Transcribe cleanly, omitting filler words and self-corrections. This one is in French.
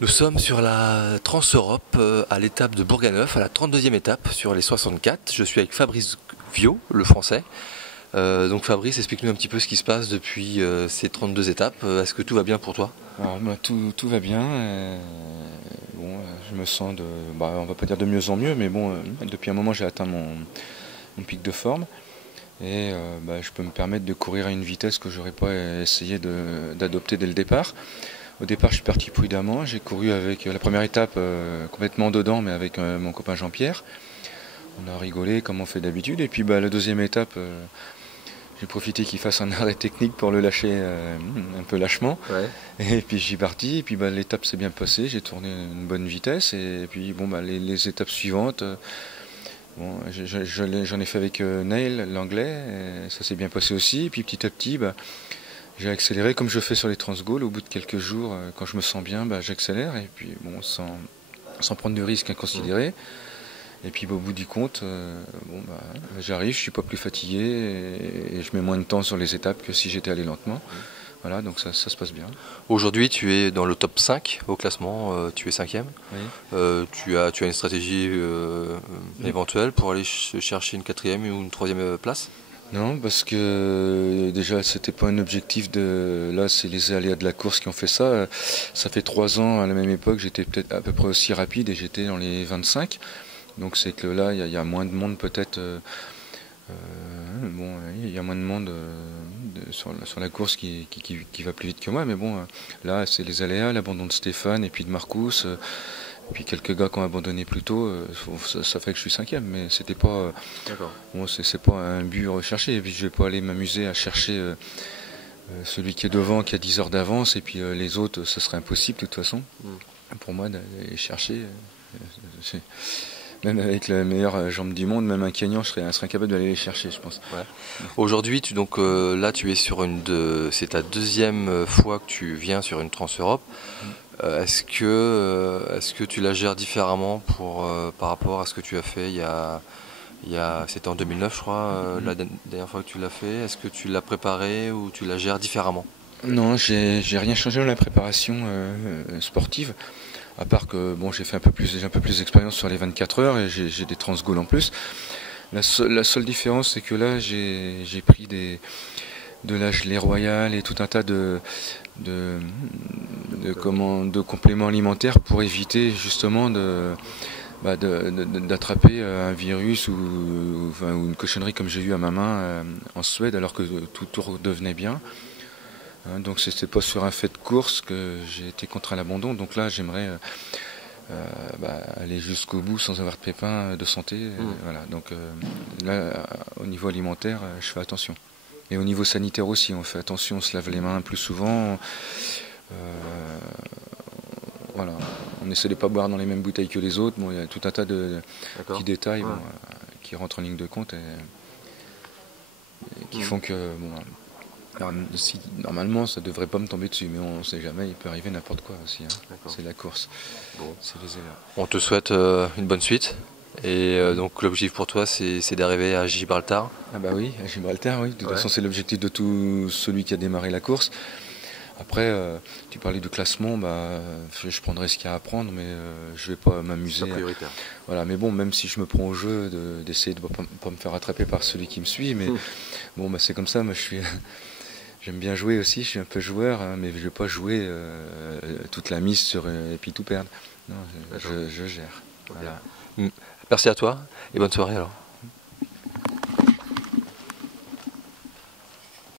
Nous sommes sur la Trans-Europe à l'étape de Bourganeuf, à la 32e étape sur les 64. Je suis avec Fabrice Viau, le français. Donc Fabrice, explique-nous un petit peu ce qui se passe depuis ces 32 étapes. Est-ce que tout va bien pour toi? Alors, tout va bien. Je me sens on va pas dire de mieux en mieux, mais depuis un moment j'ai atteint mon pic de forme et je peux me permettre de courir à une vitesse que j'aurais pas essayé d'adopter dès le départ. Au départ, je suis parti prudemment. J'ai couru avec la première étape complètement dedans, mais avec mon copain Jean-Pierre. On a rigolé comme on fait d'habitude. Et puis la deuxième étape, j'ai profité qu'il fasse un arrêt technique pour le lâcher un peu lâchement. Ouais. Et puis j'y parti. Et puis l'étape s'est bien passée. J'ai tourné une bonne vitesse. Et puis les étapes suivantes, j'en ai fait avec Neil, l'anglais. Et ça s'est bien passé aussi. Et puis petit à petit, j'ai accéléré comme je fais sur les Transgaules. Au bout de quelques jours, quand je me sens bien, j'accélère. Et puis sans prendre de risques inconsidérés. Et puis au bout du compte, j'arrive, je suis pas plus fatigué et je mets moins de temps sur les étapes que si j'étais allé lentement. Voilà, donc ça se passe bien. Aujourd'hui, tu es dans le top 5 au classement, tu es 5e. Oui. Tu as une stratégie éventuelle pour aller chercher une 4e ou une 3e place? Non, parce que déjà c'était pas un objectif là c'est les aléas de la course qui ont fait ça. Ça fait 3 ans à la même époque, j'étais peut-être à peu près aussi rapide et j'étais dans les 25. Donc c'est que là il y a moins de monde peut-être. Il y a moins de monde sur la course qui va plus vite que moi, mais là c'est les aléas, l'abandon de Stéphane et puis de Marcus, puis quelques gars qui ont abandonné plus tôt, ça fait que je suis 5e, mais c'était pas, c'est pas un but recherché, et puis je vais pas aller m'amuser à chercher celui qui est devant, qui a 10 heures d'avance, et puis les autres, ça serait impossible de toute façon, pour moi d'aller chercher. Même avec la meilleure jambe du monde, même un Kenyan, je serais incapable d'aller les chercher, je pense. Ouais. Aujourd'hui, là, tu es sur c'est ta deuxième fois que tu viens sur une Trans-Europe. Est-ce que tu la gères différemment par rapport à ce que tu as fait c'était en 2009, je crois, la dernière fois que tu l'as fait. Est-ce que tu l'as préparé ou tu la gères différemment? Non, j'ai rien changé dans la préparation sportive. À part que j'ai un peu plus d'expérience sur les 24 heures et j'ai des transgaules en plus. La seule différence, c'est que là j'ai pris de la gelée royale et tout un tas de compléments alimentaires pour éviter justement d'attraper un virus ou une cochonnerie comme j'ai eu à ma main en Suède alors que tout redevenait bien. Donc c'était pas sur un fait de course que j'ai été contraint à l'abandon. Donc là j'aimerais aller jusqu'au bout sans avoir de pépins de santé. Voilà. Donc là au niveau alimentaire je fais attention. Et au niveau sanitaire aussi on fait attention, on se lave les mains plus souvent. Voilà. On essaie de ne pas boire dans les mêmes bouteilles que les autres. Il y a tout un tas de petits détails qui rentrent en ligne de compte et qui font que alors, normalement, ça devrait pas me tomber dessus, mais on ne sait jamais, il peut arriver n'importe quoi aussi. C'est la course, c'est les aléas. On te souhaite une bonne suite. Et donc l'objectif pour toi, c'est d'arriver à Gibraltar. Ah bah oui, à Gibraltar, oui. De toute façon, c'est l'objectif de tout celui qui a démarré la course. Après, tu parlais du classement, je prendrai ce qu'il y a à prendre, mais je vais pas m'amuser. C'est prioritaire. Voilà, mais même si je me prends au jeu d'essayer de ne pas me faire rattraper par celui qui me suit, mais c'est comme ça, moi je suis... J'aime bien jouer aussi, je suis un peu joueur, mais je ne vais pas jouer toute la mise et puis tout perdre. Non, je gère. Okay. Voilà. Merci à toi et bonne soirée alors.